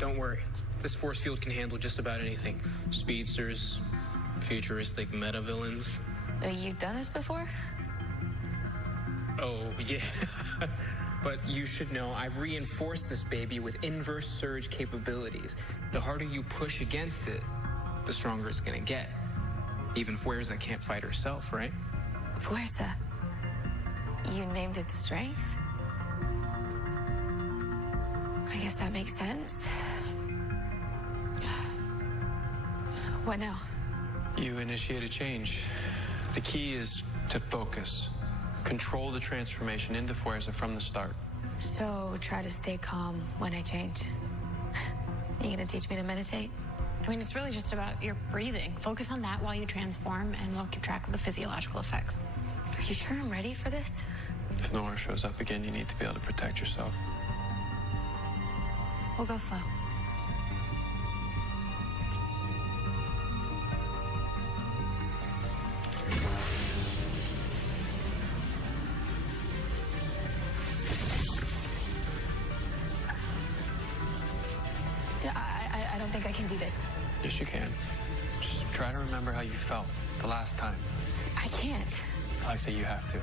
don't worry. This force field can handle just about anything. Speedsters, futuristic meta villains. You've done this before? Oh, yeah. But you should know I've reinforced this baby with inverse surge capabilities. The harder you push against it, the stronger it's gonna get. Even Fuerza can't fight herself, right? Fuerza? You named it Strength? I guess that makes sense. What now? You initiate a change. The key is to focus. Control the transformation into Fuerza from the start. So try to stay calm when I change. You gonna teach me to meditate? I mean, it's really just about your breathing. Focus on that while you transform, and we'll keep track of the physiological effects. Are you sure I'm ready for this? If Nora shows up again, you need to be able to protect yourself. We'll go slow. Yeah, I don't think I can do this. Yes, you can. Just try to remember how you felt the last time. I can't. Alexa, you have to.